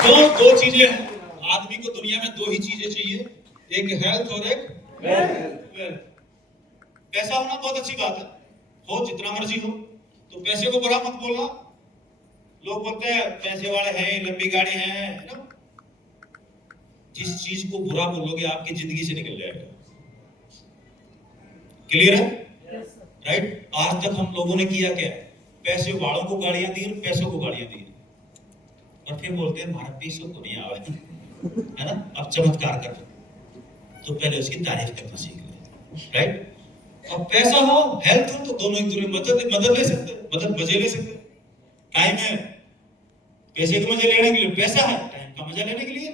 तो दो चीजें हैं, आदमी को दुनिया में दो ही चीजें चाहिए, एक हेल्थ और एक वेल्थ। पैसा होना बहुत अच्छी बात है, हो जितना मर्जी हो, तो पैसे को बुरा मत बोलना। लोग बोलते हैं पैसे वाले हैं, लंबी गाड़ी है ना। जिस चीज को बुरा बोलोगे आपकी जिंदगी से निकल जाएगा। क्लियर है? राइट। आज तक हम लोगों ने किया क्या? पैसे वालों को गाड़ियां दी और पैसों को गाड़ियां दी, और फिर बोलते हैं हमारा पैसों को नहीं आवे, है ना। अब चमत्कार कर तो पहले उसकी तारीफ करना सीख ले। राइट। अब पैसा हो, हेल्थ हो, तो दोनों एक दूसरे मदद ले सकते, मदद मजे ले सकते। टाइम है, पैसे के मजे लेने के लिए पैसा है, टाइम का मजा लेने के लिए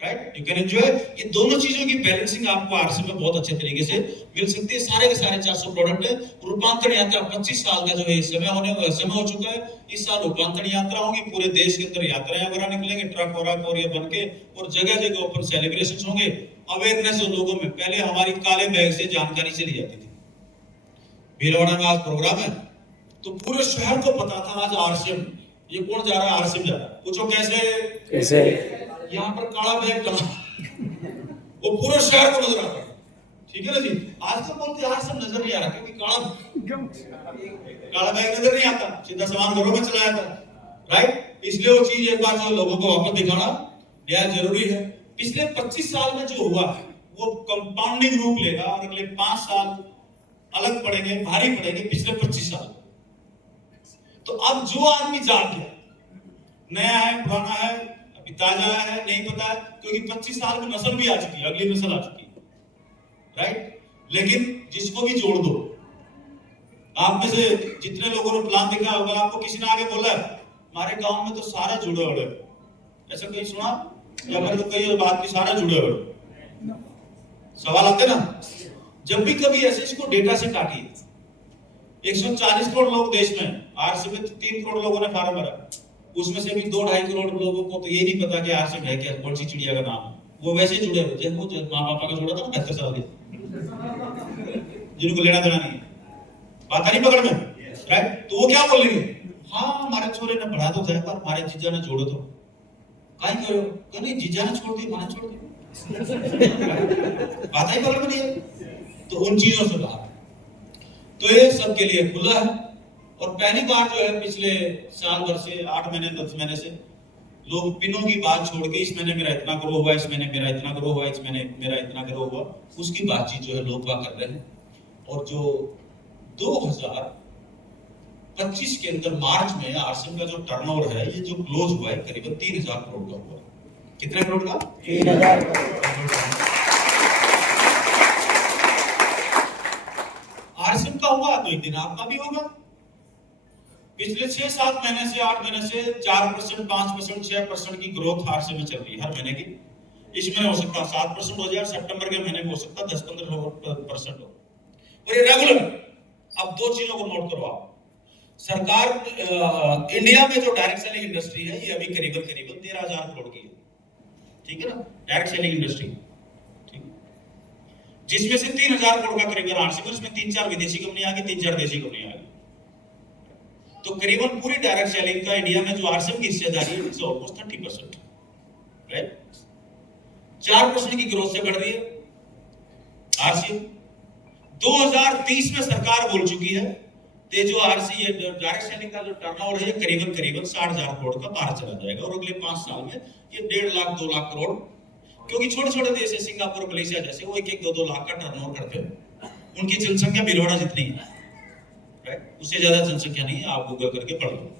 राइट यू कैन एंजॉय। ये दोनों चीजों की बैलेंसिंग आपको आरसी में बहुत अच्छे तरीके से मिल सकती है। सारे के सारे 400 प्रोडक्ट है। रूपांतरण यात्रा 25 साल का जो है समय हो चुका है। इस साल रूपांतरण यात्रा होगी, पूरे देश के अंदर यात्राएं वगैरह निकलेंगे, ट्रक और बन के, और जगह जगह ओपन सेलिब्रेशन होंगे। अवेयरनेस हो लोगों में। पहले हमारी काले बैग से जानकारी चली जाती थी, भीलवाड़ा में आज प्रोग्राम है तो पूरे शहर को पता था आज आरसीएम, ये कौन जा रहा है, आरसीएम जा रहा है। पूछो कैसे यहाँ पर काला बैग टंगा, वो पूरे शहर को नजर आता है। ठीक है ना जी। आज तो बोलते आरसीएम नजर नहीं आ रहा, क्योंकि काला बैग नजर नहीं आता, सीधा सामान घरों में चला जाता है। राइट। इसलिए वो चीज एक बार जो लोगों को वापस दिखाना बेहद जरूरी है। पिछले 25 साल में जो हुआ वो कंपाउंडिंग रूप लेगा, और अगले 5 साल अलग पड़ेंगे, भारी पड़ेंगे पिछले 25 साल। तो अब जो आदमी जाग गया, नया है पुराना है, अभी ताजा है, नहीं पता है, क्योंकि 25 साल में नस्ल भी आ चुकी है, अगली नस्ल आ चुकी है। राइट। लेकिन जिसको भी जोड़ दो, आप में से जितने लोगों ने प्लान देखा होगा, आपको किसी ने आगे बोला हमारे गांव में तो सारे जुड़े हुए, ऐसा कहीं सुना? या फिर तो कई बात की सारे जुड़े हुए सवाल आते ना। जब भी कभी ऐसे इसको डेटा से काटिए, 140 करोड़ लोग देश में, आरसीएम में 3 करोड़ लोगों ने फार्म भरा, उसमें से भी 2-2.5 करोड़ लोगों को तो ये नहीं पता कि आरसीएम है क्या, कौन सी चिड़िया का नाम है। वो वैसे ही जुड़े हुए जैसे वो माँ पापा का जोड़ा था ना 72 साल के, जिनको लेना देना नहीं, बात नहीं पकड़ में। राइट। तो वो क्या बोलेंगे, हाँ हमारे छोरे ने पढ़ा तो था, पर हमारे जीजा ने जोड़ो तो काहे करो, नहीं जीजा ने छोड़ दी, माने छोड़ दी, बात ही पकड़ में नहीं है। तो उन चीजों से बाहर, तो ये सबके लिए खुला है। और पहली बार जो है पिछले साल भर से 8 महीने 10 महीने से लोग पिनों की बात छोड़ के इस महीने मेरा इतना ग्रो हुआ, इस महीने मेरा इतना ग्रो हुआ, इस महीने मेरा इतना ग्रो हुआ, उसकी बातचीत जो है लोग बात कर रहे हैं। और जो 2025 के अंदर मार्च में आरसीएम का जो टर्नओवर है, ये जो क्लोज हुआ है करीबन 3000 करोड़ का हुआ। कितने करोड़ का? 3000 करोड़। आरसीएम का हुआ तो एक दिन आपका भी होगा। पिछले 6-7 महीने से 8 महीने से 4%, 5%, 6% की ग्रोथ आरसीएम में चल रही है हर महीने की। इस महीने हो सकता है 7% हो जाए, सितंबर के महीने में हो सकता है 10-15% हो, और ये रेगुलर। अब दो चीजों को नोट करो आप। सरकार इंडिया में जो डायरेक्ट सेलिंग इंडस्ट्री है, ये अभी करीबन 13,000 करोड़ की है। ठीक है ना, डायरेक्ट सेलिंग इंडस्ट्री, जिसमें से 3,000 करोड़ का करीबन आरसीएम, उसमें 3-4 विदेशी कंपनी आ गई, 3-4 देशी कंपनी आ गई। तो करीबन पूरी डायरेक्ट सेलिंग का इंडिया में जो आरसीएम की हिस्सेदारी है, इट्स ऑलमोस्ट 30%। राइट। 4% की ग्रोथ से बढ़ रही है आरसीएम। 2030 में सरकार बोल चुकी है कि जो आरसी डायरेक्ट सेलिंग का जो टर्नओवर है करीबन 60,000 करोड़ का पार चला जाएगा, और अगले 5 साल में ये 1.5 लाख 2 लाख करोड़, क्योंकि छोटे छोटे देश है सिंगापुर मलेशिया जैसे, वो 1-1 2-2 लाख का टर्नओवर करते हैं। उनकी जनसंख्या भीलवाड़ा जितनी है, राइट, उससे ज्यादा जनसंख्या नहीं है, आप गूगल करके पढ़ लो।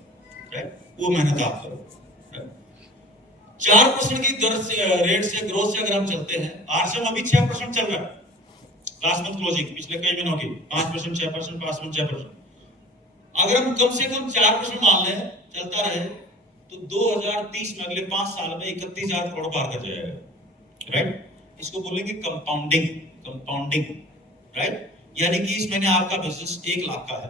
राइट। वो मेहनत आप करो। 4% की दर से रेट से ग्रोथ से अगर हम चलते हैं, आरसीएम अभी 6% चल रहा है लास्ट मंथ क्लोजिंग, पिछले कई महीनों की 5%, 6%, 5%, 6%। अगर हम कम से कम 4% मान लें, चलता रहे, तो 2030 में अगले 5 साल में 31,000 करोड़ पार कर जाएगा। राइट। इसको बोलेंगे कंपाउंडिंग। Compounding, right. यानी कि इस महीने आपका बिजनेस 1 लाख का है,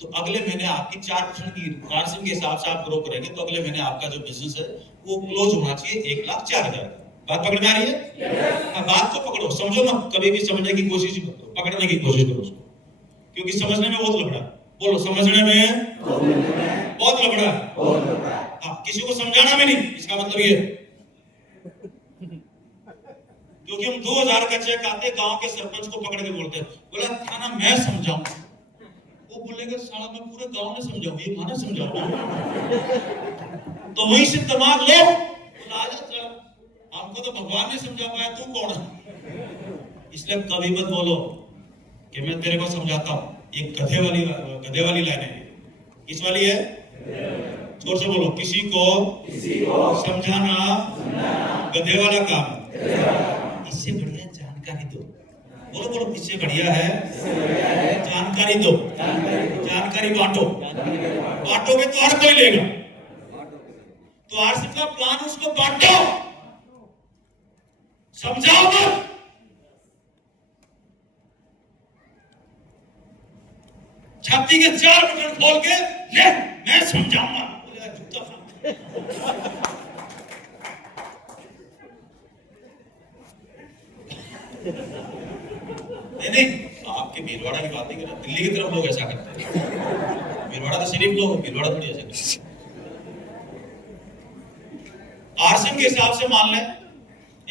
तो अगले महीने आपकी 4% की आरसीएम के हिसाब से आप ग्रो करेंगे, तो अगले महीने आपका जो बिजनेस है वो क्लोज होना चाहिए 1,04,000। बात पकड़ में आ रही है? बात को पकड़ो, समझो मत, कभी भी समझने की कोशिश मत करो, पकड़ने की कोशिश करो उसको, क्योंकि समझने में बहुत लफड़ा। बोलो, समझने में बहुत लफड़ा। हाँ, किसी को समझाना भी नहीं, इसका मतलब ये है क्योंकि हम 2000 का चेक आते गांव के सरपंच को पकड़ के बोलते हैं, बोला थाना मैं समझाऊं, वो बोलेगा साला मैं पूरे गांव में समझाऊं, ये माना समझाऊं। तो वहीं से दिमाग लो, हमको तो भगवान ने समझा पाया, तू कौन है? इसलिए कभी मत बोलो कि मैं तेरे को समझाता हूं, ये गधे वाली लाइन है। किस वाली है? जोर से बोलो, किसी को समझाना गधे वाला काम है। इससे बढ़िया जानकारी दो। बोलो बोलो, इससे बढ़िया है जानकारी दो, जानकारी बांटो। बांटोगे तो हर कोई लेगा। तो आरसीएम का प्लान उसको बांटो, समझाओ मत। छाती के 4 बटन खोल के ले मैं समझाऊंगा, बोलेगा जूता खा। नहीं, आपके भीलवाड़ा की बात नहीं कर रहा, दिल्ली की तरफ लोग ऐसा करते हैं। भीलवाड़ा तो शरीफ लोग, भीलवाड़ा थोड़ी ऐसा करते। आरसीएम के हिसाब से मान लें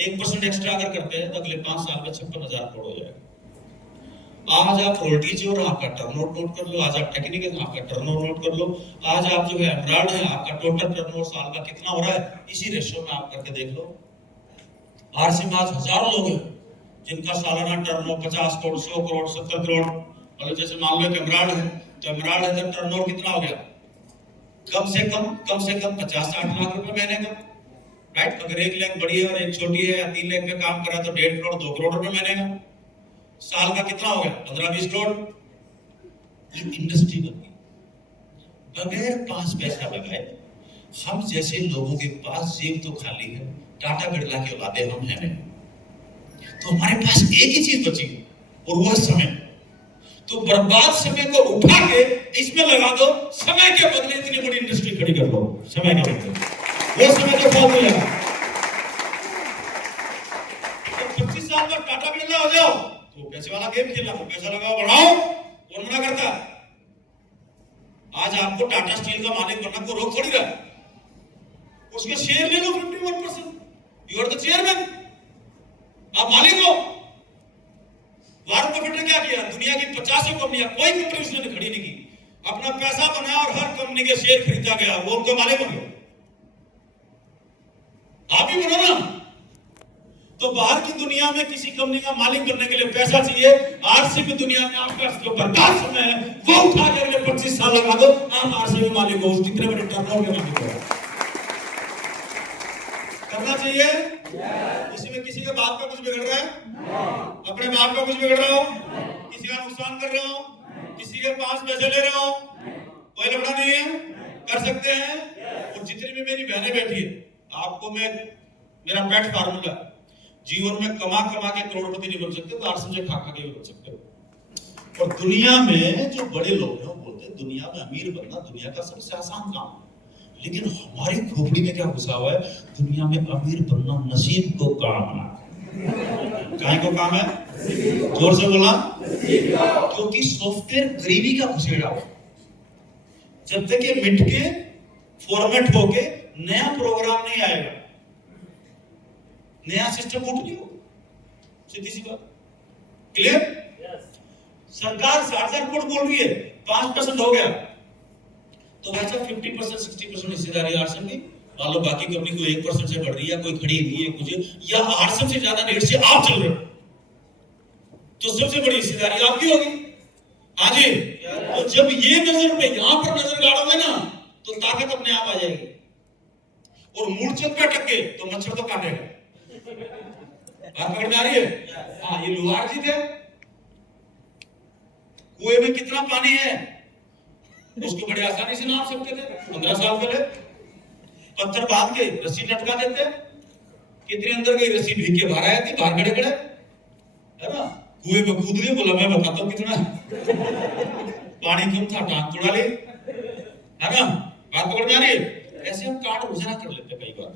1% एक्स्ट्रा अगर करते हैं तो अगले 5 साल में 56,000 करोड़ हो जाएगा। आज आप रोल्टीज और आपका टर्नओवर नोट कर लो, आज आप टेक्निकल आपका टर्नओवर नोट कर लो, आज आप जो है एमराल्ड है आपका टोटल टर्नओवर साल का कितना हो रहा है, इसी रेशियो में आप करके देख लो। आरसीएम आज हजारों लोग हैं जिनका सालाना टर्नओवर 50 करोड़, 100 करोड़, 70 करोड़, मतलब जैसे मान लो कि एमराल्ड है तो एमराल्ड है तो टर्नओवर कितना हो गया? कम से कम 50-60 लाख रुपए महीने का, राइट? अगर एक लाख बड़ी है और एक छोटी है या 3 लाख में काम करा तो 1.5 करोड़ 2 करोड़ रुपए महीने का, साल का कितना हो गया? 15-20 करोड़। ये इंडस्ट्री बन गई बगैर 5 पैसा लगाए। हम जैसे लोगों के पास जेब तो खाली है, टाटा बिरला की औलादे हम हैं नहीं, तो हमारे पास एक ही चीज बची और वो है समय। तो बर्बाद समय को उठा के इसमें लगा दो, समय के बदले इतनी बड़ी इंडस्ट्री खड़ी कर लो। समय के बदले वो समय तो फालतू लगा। 25 साल बाद टाटा बिरला हो जाओ तो पैसे वाला गेम खेलना, तो पैसा लगाओ बढ़ाओ, कौन मना करता? आज आपको टाटा स्टील का मालिक बनना को रोक थोड़ी रहा, उसके शेयर ले लो 51%, यू आर द चेयरमैन, आप मालिक हो। वारन बफेट ने क्या किया? दुनिया की 50 कंपनियां, कोई कंपनी उसने खड़ी नहीं की, अपना पैसा बनाया और हर कंपनी के शेयर खरीदा गया, वो उनका मालिक बन गया। आप ही बनो ना। तो बाहर की दुनिया में किसी कंपनी का मालिक बनने के लिए पैसा चाहिए, आरसीएम की दुनिया में आपका जो बर्बाद समय है वो उठा के अगले 25 साल लगा दो, आप आरसीएम के मालिक हो, उस कितने बड़े टर्नओवर के मालिक हो। करना चाहिए। इसमें किसी के बाप का कुछ बिगड़ रहा है? अपने बाप का कुछ बिगड़ रहा हो, किसी का नुकसान कर रहा हो, किसी के पास पैसे ले रहा हो, कोई लफड़ा नहीं है, कर सकते हैं। और जितनी भी मेरी बहनें बैठी है, आपको मैं मेरा पेट फार्मूला, जीवन में कमा कमा के करोड़पति नहीं बन सकते तो आरसीएम से खा खा के बन सकते हो। और दुनिया में जो बड़े लोग हैं वो बोलते हैं दुनिया में अमीर बनना दुनिया का सबसे आसान काम है, लेकिन हमारी खोपड़ी में क्या घुसा हुआ है? दुनिया में अमीर बनना नसीब को काम है। काहे को काम है? जोर से बोला। क्योंकि सॉफ्टवेयर गरीबी का घुसेड़ा हुआ, जब तक ये मिट के फॉर्मेट होके नया प्रोग्राम नहीं आएगा, नया सिस्टम उठ नहीं हो, सीधी सी बात। क्लियर? सरकार 60,000 करोड़ बोल रही है, 5% हो गया तो वैसे 50% 60% हिस्सेदारी आरसीएम की, मान लो बाकी कंपनी को 1% से बढ़ रही है, कोई खड़ी नहीं है कुछ, या आरसीएम से ज्यादा रेट से आप चल रहे हो, तो सबसे बड़ी हिस्सेदारी आपकी होगी। हाँ जी। तो जब ये नजर पे यहां पर नजर गाड़ोगे ना तो ताकत अपने आप आ जाएगी, और मूर्छित पे अटक के तो मच्छर तो काटेगा। बात पकड़ में आ रही है? हाँ, ये लोहार जी थे, कुएं में कितना पानी है उसको बड़े आसानी से नाप सकते थे 15 साल पहले। पत्थर बांध के रस्सी लटका देते, कितने अंदर गई रस्सी भीग के बाहर आई थी, बाहर खड़े खड़े, है ना? कुएं में कूद लिए, बोला मैं बताता हूं कितना पानी कम था, टांग तोड़ा ले, है ना? बात पकड़ में आ रही है? ऐसे हम काट गुजरा कर लेते कई बार,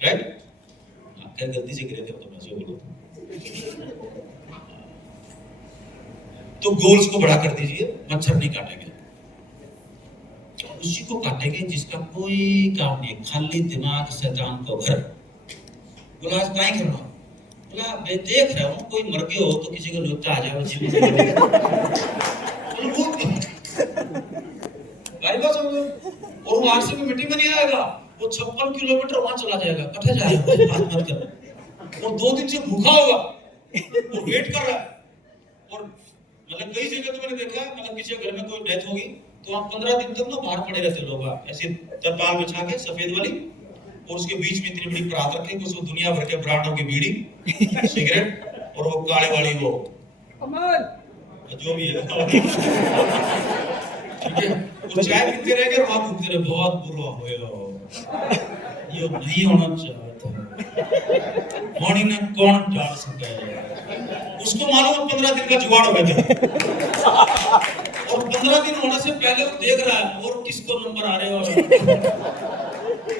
राइट? क्या गलती से गिरे थे तो मैं से बोलो, तो गोल्स को बड़ा कर दीजिए, मच्छर नहीं काटेंगे। उसी को काटेंगे जिसका कोई काम नहीं, खाली दिमाग शैतान को घर। बोला आज क्या करना? बोला मैं देख रहा हूँ कोई मर गए हो तो किसी को न्योता आ जाए जीवन और वो आरसी में मिट्टी में नहीं आएगा, वो 56 किलोमीटर वहां चला जाएगा, कटा जाएगा, बात मत कर। और 2 दिन से भूखा होगा, वो वेट कर रहा है। और मतलब कई जगह तो मैंने देखा है, मतलब किसी घर में कोई डेथ होगी तो आप 15 दिन तक ना बाहर पड़े रहते लोग, ऐसे तरपाल बिछा के सफेद वाली, और उसके बीच में इतनी बड़ी परात रखे कि उसको दुनिया भर के ब्रांडों की बीड़ी, सिगरेट और वो काले वाली वो जो भी है, ठीक है, वो चाय पीते रहेंगे और वहां घूमते रहे, बहुत बुरा होया, ये नहीं होना चाहता, होनी ने कौन डाल सकता है। उसको मालूम 15 दिन का जुगाड़ हो गया था, और 15 दिन होने से पहले वो देख रहा है और किसको नंबर आ रहे हो,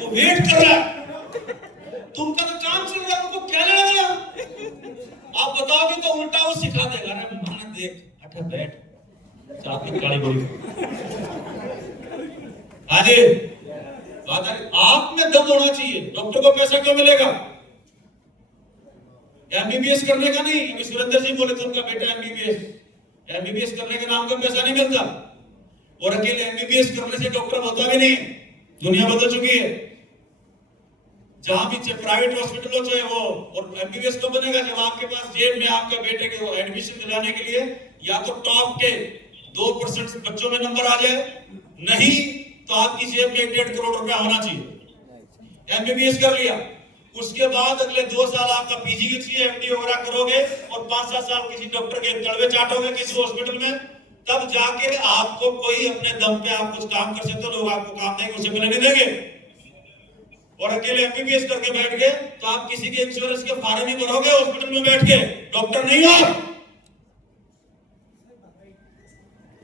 वो वेट कर रहा है। तुमका तो काम चल रहा है, तुमको क्या लगा? आप बताओगे तो उल्टा वो सिखा देगा, अरे माने देख, अच्छा बैठ, साथ में काली गोली। आजे बात है, आप में दम होना चाहिए। डॉक्टर को पैसा क्यों मिलेगा? एमबीबीएस करने का नहीं। अभी सुरेंद्र जी बोले थे उनका बेटा एमबीबीएस करने के नाम का पैसा नहीं मिलता, और अकेले एमबीबीएस करने से डॉक्टर होता भी नहीं। दुनिया बदल चुकी है। जहां भी प्राइवेट हॉस्पिटल हो चाहे वो, और एमबीबीएस कब बनेगा? जब आपके पास जेब में आपके बेटे को एडमिशन दिलाने के लिए या तो टॉप के 2% बच्चों में नंबर आ जाए, नहीं तो आपकी जेब में 1.5 करोड़ रुपया होना चाहिए। एमबीबीएस कर लिया, उसके बाद अगले 2 साल आपका पीजी की चाहिए, एमडी वगैरह करोगे, और 5-7 साल किसी डॉक्टर के तलवे चाटोगे किसी हॉस्पिटल में, तब जाके आपको कोई अपने दम पे आप कुछ काम कर सकते हो। लोग आपको काम देंगे, उससे पहले नहीं देंगे। और अकेले एमबीबीएस करके बैठ गए तो आप किसी के इंश्योरेंस के फार्म ही भरोगे हॉस्पिटल में बैठ के, डॉक्टर नहीं हो।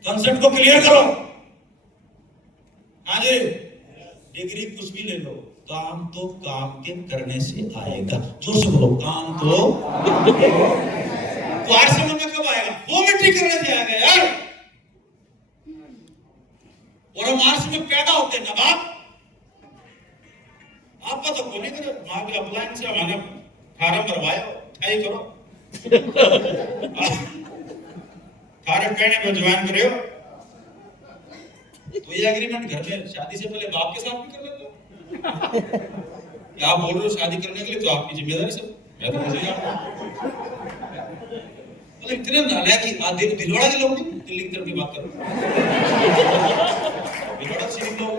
कंसेप्ट को क्लियर करो। हाँ जी, डिग्री कुछ भी ले लो, काम तो काम के करने से आएगा। जोर से बोलो, काम तो आरसी में कब आएगा? वो मिट्टी करने से आएगा यार। और हम आरसी में पैदा होते हैं नवाब, आपका तो कोई नहीं करे। वहां पे अप्लायंस से मैंने फार्म भरवाया, ट्राई करो, सारे कहने पे ज्वाइन करे हो तो ये एग्रीमेंट घर में शादी से पहले बाप के साथ भी कर लेते हो। क्या आप बोल रहे हो शादी करने के लिए, तो आपकी जिम्मेदारी सब, मैं तो मुझे मतलब इतने नालायक कि भिलवाड़ा के लोग नहीं, दिल्ली की तरफ की बात करो, भिलवाड़ा से लोग।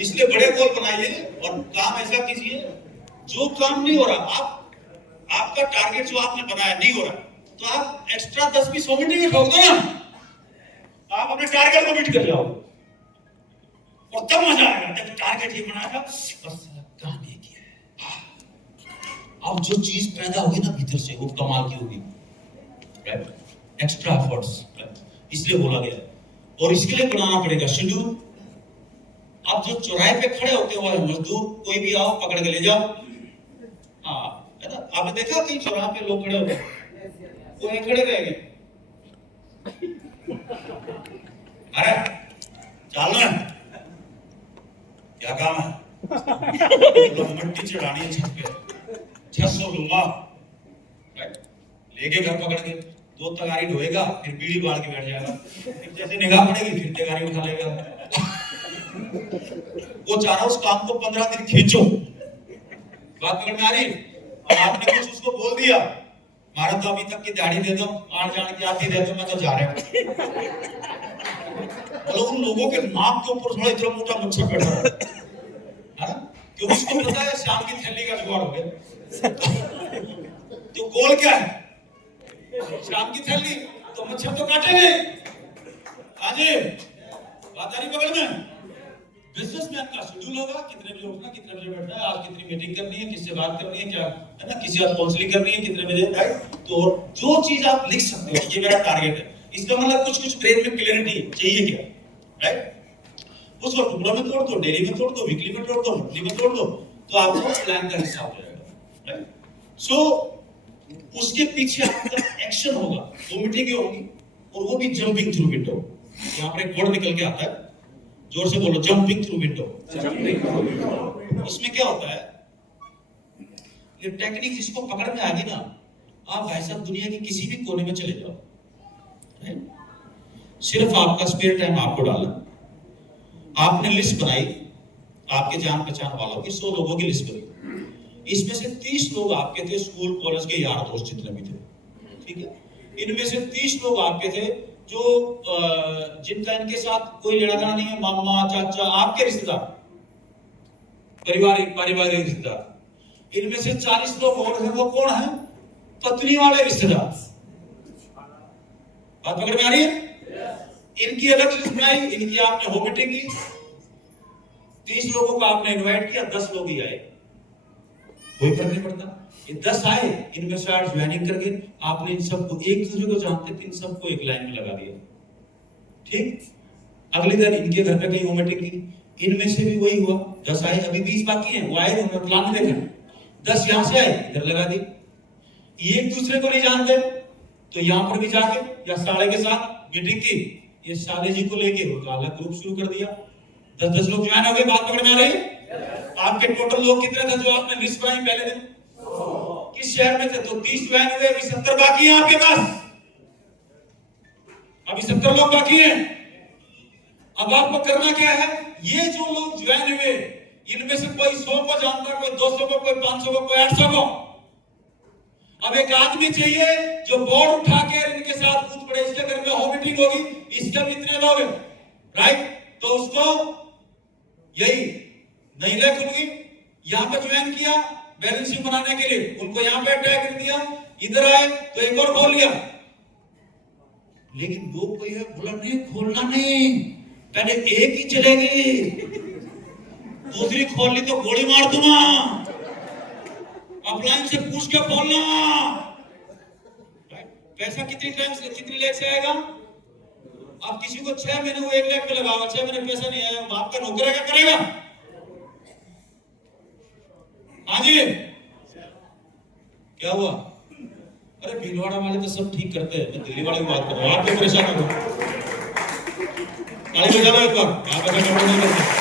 इसलिए बड़े गोल बनाइए और काम ऐसा कीजिए, जो काम नहीं हो रहा, आपका टारगेट जो आपने बनाया नहीं हो रहा, तो आप एक्स्ट्रा 10-20 मीटिंग में ठोक दो ना, आप अपने टारगेट को मीट कर जाओ, और तब मजा आएगा। जब टारगेट ये बनाया था, बस काम ये किया है, अब जो चीज पैदा होगी ना भीतर से, वो कमाल की होगी, एक्स्ट्रा एफर्ट्स। इसलिए बोला गया, और इसके लिए बनाना पड़ेगा शेड्यूल। आप जो चौराहे पे खड़े होते हो मजदूर, कोई भी आओ पकड़ के ले जाओ, हाँ है ना। आपने देखा कहीं चौराहे पे लोग खड़े होते, कोई खड़े रह गए, अरे चलो क्या काम है? मिट्टी चढ़ानी है छत पे, 600 लूंगा, लेके घर पकड़ के 2 तगारी ढोएगा, फिर बीड़ी बांध के बैठ जाएगा, फिर जैसे निगाह पड़ेगी फिर तगारी उठा लेगा। वो चाह रहा उस काम को 15 दिन खींचो। बात पकड़ में आ रही? आपने कुछ उसको बोल दिया, मारा तो अभी तक की दाढ़ी दे दो, आड़ जान की आती दे दो, मैं तो जा रहा हूं। मतलब उन लोगों के नाक के ऊपर थोड़ा इतना मोटा मच्छर बैठा है ना, क्योंकि उसको पता है शाम की थैली का जुगाड़ हो गया। तो गोल क्या है? शाम की थैली, तो मच्छर तो काटेंगे। आज बात आ रही पकड़ में? बिजनेसमैन का शेड्यूल होगा, कितने बजे उठना, कितने बजे बैठना है, आज कितनी मीटिंग करनी है, किससे बात करनी है, क्या है ना, किसी से काउंसलिंग करनी है, कितने बजे, राइट। तो जो चीज आप लिख सकते हो, ये मेरा टारगेट है, इसका मतलब कुछ ब्रेन में क्लैरिटी चाहिए क्या, राइट। उसको टुकड़ों में तोड़ दो, डेली में तोड़ दो, वीकली में तोड़ दो, मंथली में तोड़ दो, तो आपको प्लान का हिस्सा हो जाएगा, राइट। सो उसके पीछे आपका एक्शन होगा, 2 मीटिंगें होंगी, और वो भी जंपिंग थ्रू विंडो। यहाँ पर एक वर्ड निकल के आता है, जोर से बोलो, जंपिंग थ्रू विंडो। इसमें क्या होता है, ये टेक्निक जिसको पकड़ में आ गई ना, आप भाई साहब दुनिया के किसी भी कोने में चले जाओ, सिर्फ आपका स्पेयर टाइम आपको डालना, आपने लिस्ट बनाई आपके जान पहचान वालों की, 100 लोगों की लिस्ट बनी, इसमें से 30 लोग आपके थे स्कूल कॉलेज के यार दोस्त जितने भी थे, ठीक है। इनमें से 30 लोग आपके थे जो जिनका इनके साथ कोई लेना देना नहीं है, मामा चाचा आपके रिश्तेदार, पारिवारिक रिश्तेदार। इनमें से 40 लोग और हैं, वो कौन है, पत्नी वाले रिश्तेदार। बात पकड़ में आ रही है? इनकी अलग लिस्ट बनाई, इनकी आपने होम मीटिंग की, 30 लोगों को आपने इनवाइट किया, 10 लोग ही आए, कोई फर्क नहीं पड़ता। ये 10 आए, इनमें से ज्वाइनिंग करके आपने इन सबको, एक दूसरे को जानते थे, इन सबको एक लाइन में लगा दिया, ठीक। अगले दिन इनके घर पे कहीं होम मीटिंग की, इनमें से भी वही हुआ, 10 आए, अभी 20 बाकी हैं, वो आए, उन्होंने प्लान देखा, 10 यहां से आए, इधर लगा दी। एक दूसरे को नहीं जानते तो यहां पर भी जाके या साले के साथ मीटिंग की, ये साले जी को लेके उनका अलग ग्रुप शुरू कर दिया, 10-10 लोग ज्वाइन हो गए। बात पकड़ में आ रही है? आपके टोटल लोग कितने थे जो आपने लिस्ट बनाई पहले दिन, किस शहर में थे? तो 30 ज्वाइन हुए, अभी 70 बाकी हैं आपके पास, अभी 70 लोग बाकी हैं। अब आपको करना क्या है, ये जो लोग ज्वाइन हुए इनमें से कोई 100 को जानता, कोई 200 को, कोई 500 को, कोई 800 को। अब एक आदमी चाहिए जो बोर्ड उठा के इनके साथ कूद पड़े, इसके घर में होम मीटिंग होगी, इसके भी इतने लोग हैं, राइट, तो उसको यही महिला खुल गई, यहां पे ज्वाइन किया बैलेंस शीट बनाने के लिए, उनको यहां पे अटैक कर दिया, इधर आए तो एक और खोल लिया। लेकिन वो कोई है बोला नहीं, खोलना नहीं, पहले एक ही चलेगी, दूसरी खोल ली तो गोली मार दूंगा, अपलाइन से पूछ के खोलना। पैसा कितनी लाख से आएगा? आप किसी को 6 महीने वो 1 लाख पे लगाओ, 6 महीने पैसा नहीं आया, बाप का नौकर क्या करेगा? हाँ जी, क्या हुआ? अरे भीलवाड़ा वाले तो सब ठीक करते हैं, मैं दिल्ली वाले की बात कर रहा हूँ, आप क्यों परेशान हो? ताली बजा लो एक बार, आप ऐसा काम नहीं करते।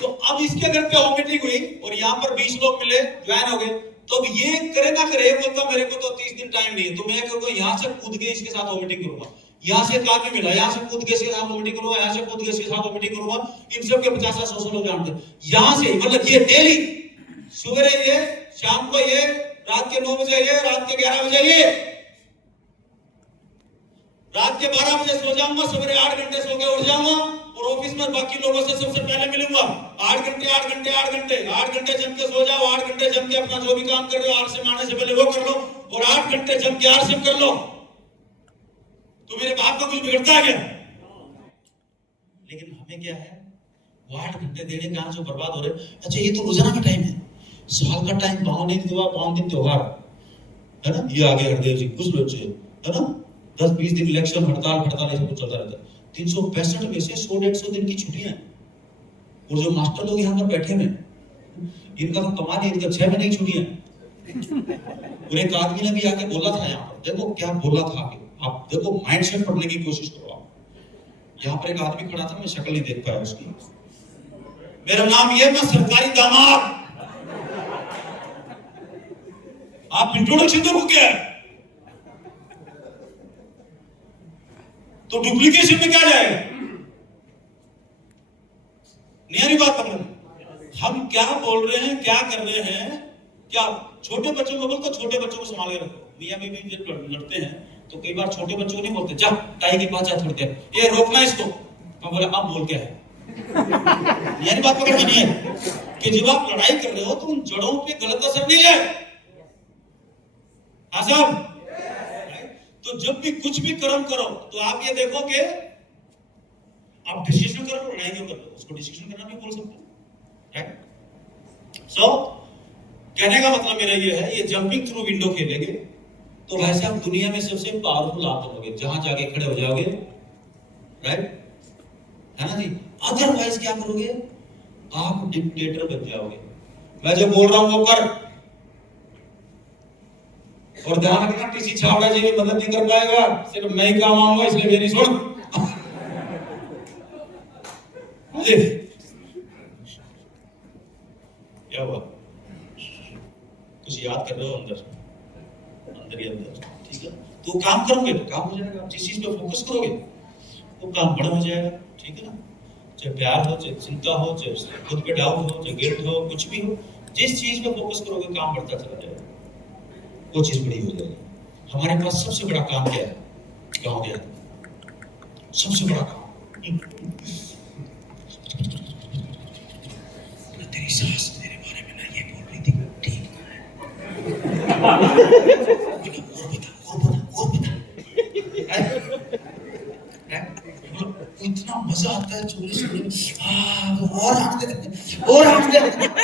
तो अब इसके घर पे होम मीटिंग हुई और यहाँ पर 20 लोग मिले, ज्वाइन हो गए, तो अब ये करे ना करे, बोलता मेरे को तो 30 दिन टाइम नहीं है, तो मैं करूंगा यहाँ से कूद के इसके साथ होम मीटिंग करूंगा, यहाँ से एक आदमी मिला, यहाँ से कूद के इसके साथ होम मीटिंग करूंगा, यहाँ से कूद के इसके साथ होम मीटिंग करूंगा, इन सब के 50-100 लोग जानते, यहाँ से मतलब ये डेली सुबह ये, शाम को ये, रात के 9 बजे ये, रात के 11 बजे ये, रात के 12 बजे सो जाऊंगा, सवेरे 8 घंटे सो के उठ जाऊंगा और ऑफिस में बाकी लोगों से सबसे पहले मिलूंगा। 8 घंटे जम के सो जाओ, 8 घंटे जम के अपना जो भी काम कर रहे हो आरसीएम आने से पहले वो कर लो, और 8 घंटे जम के आरसीएम कर लो, तो मेरे बाप का कुछ बिगड़ता है क्या? लेकिन हमें क्या है, वो 8 घंटे देने का जो बर्बाद हो रहे। अच्छा, ये तो रोजाना का टाइम है, साल का टाइम, 5 दिन त्योहार है ना, ये आगे हरदेव जी कुछ लोग है ना, 10-20 दिन इलेक्शन, हड़ताल सब कुछ चलता रहता है। 365 में से 100-150 दिन की छुट्टियां, और जो मास्टर लोग यहाँ पर बैठे हैं इनका तो कमाल है, इनका 6 महीने की छुट्टियां। और एक आदमी ने भी आके बोला था यहाँ पर, देखो क्या बोला था आगे, आप देखो माइंडसेट पढ़ने की कोशिश करो आप। यहाँ पर एक आदमी खड़ा था, मैं शक्ल नहीं देख पाया उसकी, मेरा नाम ये, मैं सरकारी दामाद, आप इंट्रोडक्शन देखो क्या है, तो डुप्लीकेशन में क्या जाएगा? नहीं बात कर रहे, हम क्या बोल रहे हैं, क्या कर रहे हैं, क्या छोटे बच्चों को बोलते, छोटे बच्चों को संभाल के रखो। मियां बीवी जब लड़ते हैं तो कई बार छोटे बच्चों को नहीं बोलते, जा ताई के पास जा थोड़ी देर, ये रोकना इसको, मैं बोला अब बोल क्या है, यानी बात पकड़ में नहीं है कि जब आप लड़ाई कर रहे हो तो उन जड़ों पे गलत असर नहीं है। हाँ साहब, तो जब भी कुछ भी कर्म करो तो आप ये देखो कि आप डिसीजन करो, लड़ाई क्यों कर लो, उसको डिसीजन करना भी बोल सकते हो, राइट। सो कहने का मतलब मेरा ये है, ये जंपिंग थ्रू विंडो खेलेंगे तो भाई साहब दुनिया में सबसे पावरफुल आप बनोगे, जहां जाके खड़े हो जाओगे, राइट, है ना जी। अदरवाइज क्या करोगे, आप डिक्टेटर बन जाओगे। मैं जो बोल रहा हूं वो कर, और ध्यान रखना टीसी छावड़ा जी भी मदद नहीं कर पाएगा, सिर्फ मैं ही काम आऊंगा, इसलिए मेरी सुन। जी क्या हुआ? कुछ याद कर रहे हो अंदर अंदर ही अंदर, ठीक है? तो काम करोगे तो काम हो जाएगा, जिस चीज पे फोकस करोगे वो काम बड़ा हो जाएगा, ठीक है ना? चाहे प्यार हो, चाहे चिंता हो, चाहे खुद पे डाउट हो, चाहे गिल्ट हो, कुछ भी हो, जिस चीज पे फोकस करोगे काम बढ़ता चला जाएगा, वो चीज बड़ी हो जाएगी। हमारे पास सबसे बड़ा काम क्या है? गाँव गया सबसे बड़ा काम, तेरी सास तेरे बारे में ना ये बोल रही थी, ठीक है? इतना मजा आता है चोरी सुनने में, और आने दे, और आने दे।